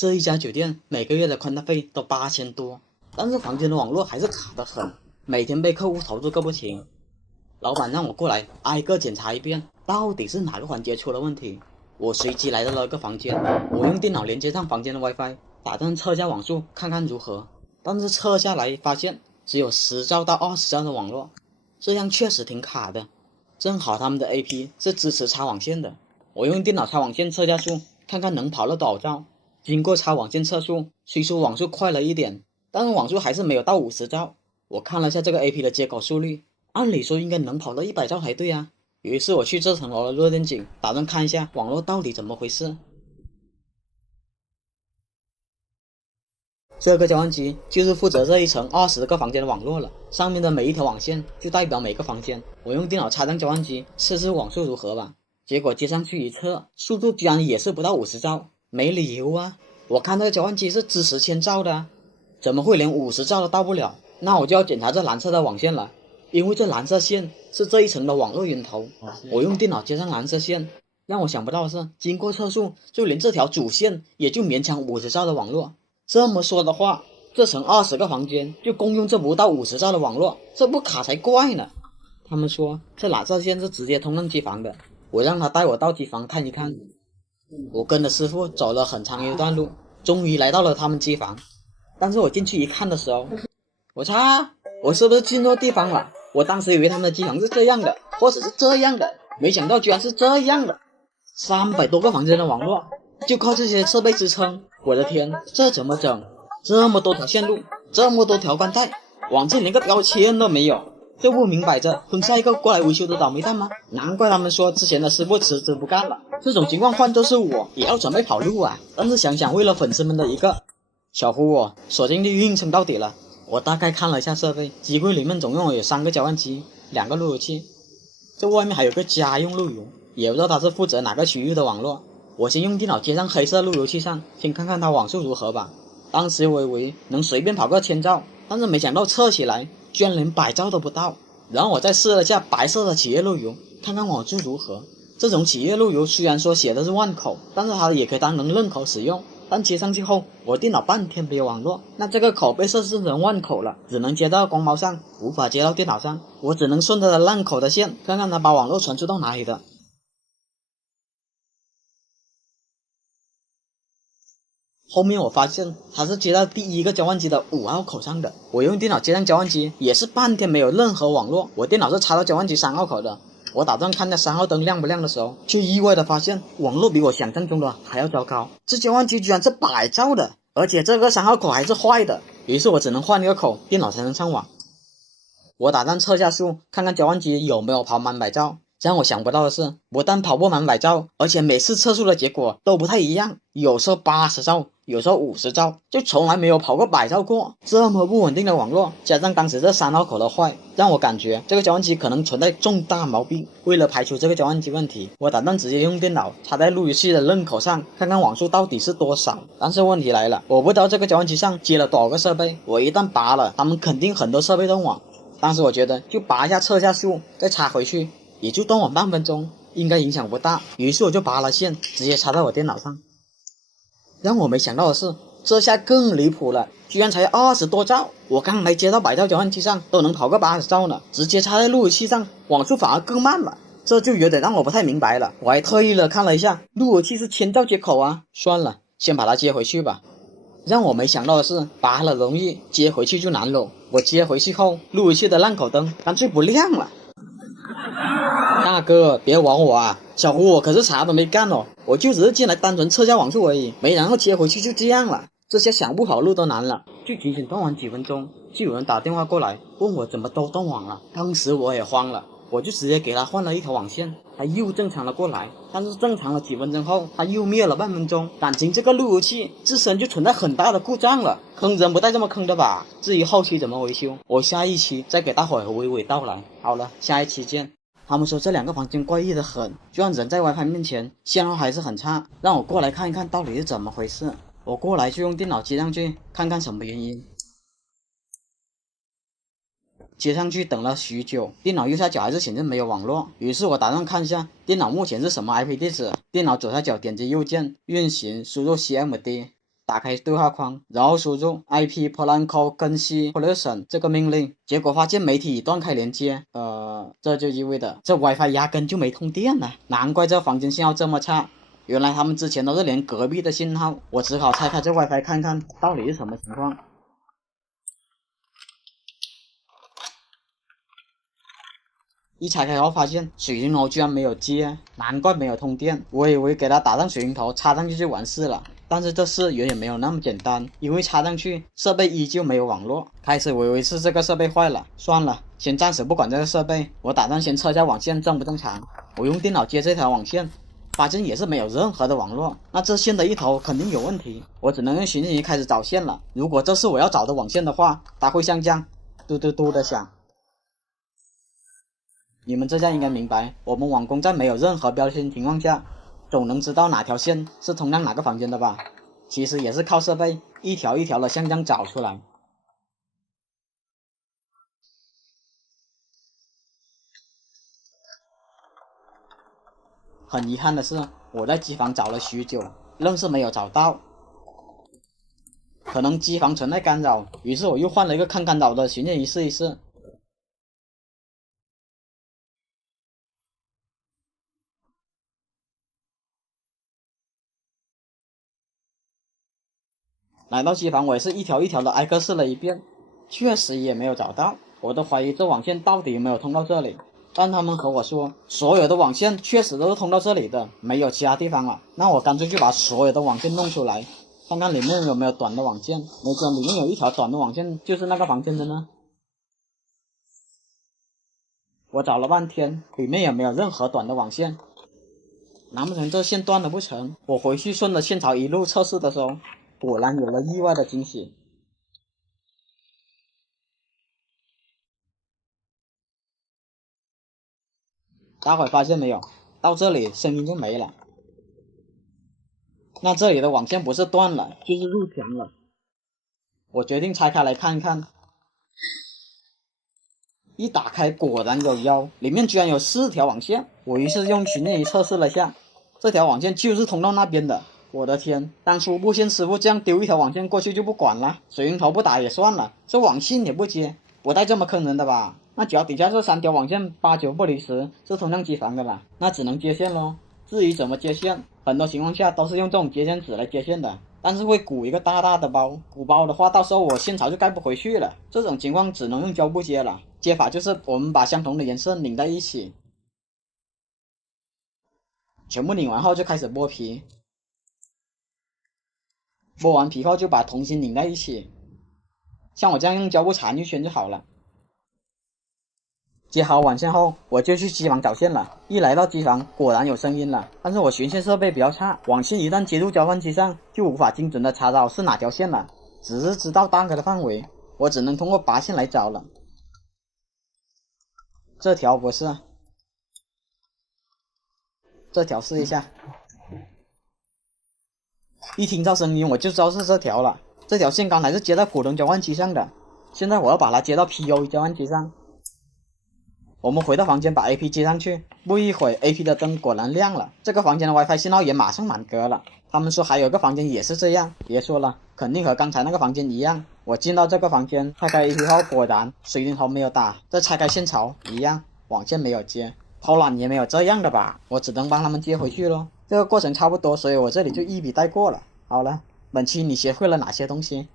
这一家酒店每个月的宽带费都8000多，但是房间的网络还是卡得很，每天被客户投诉个不停。老板让我过来挨个检查一遍，到底是哪个环节出了问题。我随即来到了一个房间，我用电脑连接上房间的 WiFi， 打算测下网速看看如何。但是测下来发现只有10兆到20兆的网络，这样确实挺卡的。正好他们的 AP 是支持插网线的，我用电脑插网线测下速，看看能跑了多少兆。经过插网线测速，虽说网速快了一点，但是网速还是没有到50兆。我看了下这个 AP 的接口速率，按理说应该能跑到100兆才对啊。于是我去这层楼的热电井，打算看一下网络到底怎么回事。这个交换机就是负责这一层20个房间的网络了，上面的每一条网线就代表每个房间。我用电脑插上交换机试试网速如何吧，结果接上去一测，速度居然也是不到50兆，没理由啊！我看这个交换机是支持1000兆的啊，怎么会连50兆都到不了？那我就要检查这蓝色的网线了，因为这蓝色线是这一层的网络源头。我用电脑接上蓝色线，让我想不到的是，经过测速，就连这条主线也就勉强50兆的网络。这么说的话，这层20个房间就共用这不到50兆的网络，这不卡才怪呢。他们说这蓝色线是直接通向机房的，我让他带我到机房看一看。我跟着师傅走了很长一段路，终于来到了他们机房。但是我进去一看的时候，我擦，我是不是进错地方了？我当时以为他们的机房是这样的，或者是这样的，没想到居然是这样的。300多个房间的网络就靠这些设备支撑，我的天，这怎么整？这么多条线路，这么多条宽带，网线连个标签都没有，这不明摆着坑下一个过来维修的倒霉蛋吗？难怪他们说之前的师傅辞职不干了，这种情况换作是我也要准备跑路啊！但是想想为了粉丝们的一个小呼我索性就硬撑到底了。我大概看了一下设备，机柜里面总共有3个交换机，2个路由器，这外面还有个家用路由，也不知道它是负责哪个区域的网络。我先用电脑接上黑色路由器上，先看看它网速如何吧。当时我以为能随便跑个1000兆，但是没想到测起来居然连100兆都不到。然后我再试了下白色的企业路由，看看网速如何。这种企业路由虽然说写的是万口，但是它也可以当成任口使用。但接上去后，我电脑半天没有网络，那这个口被设置成万口了，只能接到光猫上，无法接到电脑上。我只能顺着它烂口的线，看看它把网络传输到哪里的。后面我发现它是接到第1个交换机的5号口上的。我用电脑接上交换机，也是半天没有任何网络。我电脑是插到交换机3号口的。我打算看下3号灯亮不亮的时候，却意外的发现网络比我想象中的还要糟糕。这交换机居然是100兆的，而且这个3号口还是坏的。于是我只能换一个口，电脑才能上网。我打算测下速，看看交换机有没有跑满100兆。让我想不到的是，不但跑不满100兆，而且每次测速的结果都不太一样，有时候80兆，有时候50兆，就从来没有跑过100兆过。这么不稳定的网络，加上当时这3号口的坏，让我感觉这个交换机可能存在重大毛病。为了排除这个交换机问题，我打算直接用电脑插在路由器的任口上，看看网速到底是多少。但是问题来了，我不知道这个交换机上接了多少个设备，我一旦拔了，他们肯定很多设备断网。当时我觉得就拔一下测下速，再插回去，也就断网半分钟，应该影响不大。于是我就拔了线，直接插在我电脑上。让我没想到的是，这下更离谱了，居然才20多兆。我刚才接到100兆交换机上都能跑个80兆呢，直接插在路由器上，网速反而更慢了。这就有点让我不太明白了。我还特意的看了一下，路由器是1000兆接口啊。算了，先把它接回去吧。让我没想到的是，拔了容易，接回去就难了。我接回去后，路由器的烂口灯干脆不亮了。大哥，别玩我啊！小胡，我可是啥都没干哦，我就只是进来单纯测下网速而已，没想到接回去就这样了。这下想不跑路都难了。就仅仅断网几分钟，就有人打电话过来问我怎么都断网了。当时我也慌了，我就直接给他换了一条网线，他又正常了过来。但是正常了几分钟后，他又灭了半分钟。感情这个路由器自身就存在很大的故障了，坑人不带这么坑的吧？至于后期怎么维修，我下一期再给大伙娓娓道来。好了，下一期见。他们说这2个房间怪异的很，就算人在 WiFi 面前，信号还是很差，让我过来看一看到底是怎么回事。我过来就用电脑接上去，看看什么原因。接上去等了许久，电脑右下角还是显示没有网络，于是我打算看一下电脑目前是什么 IP 地址。电脑左下角点击右键，运行，输入 cmd，打开对话框，然后输入 IP Polanco 更新 Pollution 这个命令，结果发现媒体已断开连接。这就意味着这 WiFi 压根就没通电了，难怪这房间信号这么差。原来他们之前都是连隔壁的信号，我只好拆开这 WiFi 看看到底是什么情况。一拆开后发现水龙头居然没有接，难怪没有通电。我以为给它打上水龙头插上去就完事了，但是这事远远没有那么简单，因为插上去设备依旧没有网络。开始我以为是这个设备坏了，算了，先暂时不管这个设备，我打算先测一下网线正不正常。我用电脑接这条网线，发现也是没有任何的网络，那这线的一头肯定有问题，我只能用寻迹仪开始找线了。如果这是我要找的网线的话，它会像这样嘟嘟嘟的响。你们这样应该明白，我们网工在没有任何标签情况下，总能知道哪条线是通向哪个房间的吧？其实也是靠设备一条一条的像这样找出来。很遗憾的是，我在机房找了许久，愣是没有找到。可能机房存在干扰，于是我又换了一个抗干扰的寻迹仪试一试。来到机房，我也是一条一条的挨个试了一遍，确实也没有找到。我都怀疑这网线到底有没有通到这里，但他们和我说，所有的网线确实都是通到这里的，没有其他地方了。那我干脆就把所有的网线弄出来，看看里面有没有短的网线，没准里面有一条短的网线就是那个房间的呢。我找了半天，里面也没有任何短的网线，难不成这线断了不成？我回去顺着线槽一路测试的时候，果然有了意外的惊喜。大伙发现没有？到这里声音就没了。那这里的网线不是断了，就是入墙了。我决定拆开来看一看。一打开果然有妖，里面居然有4条网线。我于是用寻迹仪测试了下，这条网线就是通到那边的。我的天，当初布线师傅这样丢一条网线过去就不管了，水龙头不打也算了，这网信也不接，不带这么坑人的吧？那脚底下这3条网线8、9不离10是通向机房的啦，那只能接线咯。至于怎么接线，很多情况下都是用这种接线纸来接线的，但是会鼓一个大大的包，鼓包的话到时候我线槽就盖不回去了，这种情况只能用胶布接了。接法就是我们把相同的颜色拧在一起，全部拧完后就开始剥皮，剥完皮后就把铜芯拧在一起，像我这样用胶布缠一圈就好了。接好网线后，我就去机房找线了。一来到机房，果然有声音了，但是我寻线设备比较差，网线一旦接入交换机上，就无法精准的查找是哪条线了，只是知道大概的范围，我只能通过拔线来找了。这条不是，这条试一下。一听到声音我就知道是这条了，这条线刚才是接到普通交换机上的，现在我要把它接到 PoE 交换机上。我们回到房间把 AP 接上去，不一会 AP 的灯果然亮了，这个房间的 WiFi 信号也马上满格了。他们说还有一个房间也是这样，别说了，肯定和刚才那个房间一样。我进到这个房间，拆开 AP 后果然水龙头没有打，再拆开线槽一样，网线没有接。偷懒也没有这样的吧，我只能帮他们接回去咯。这个过程差不多，所以我这里就一笔带过了。好了，本期你学会了哪些东西？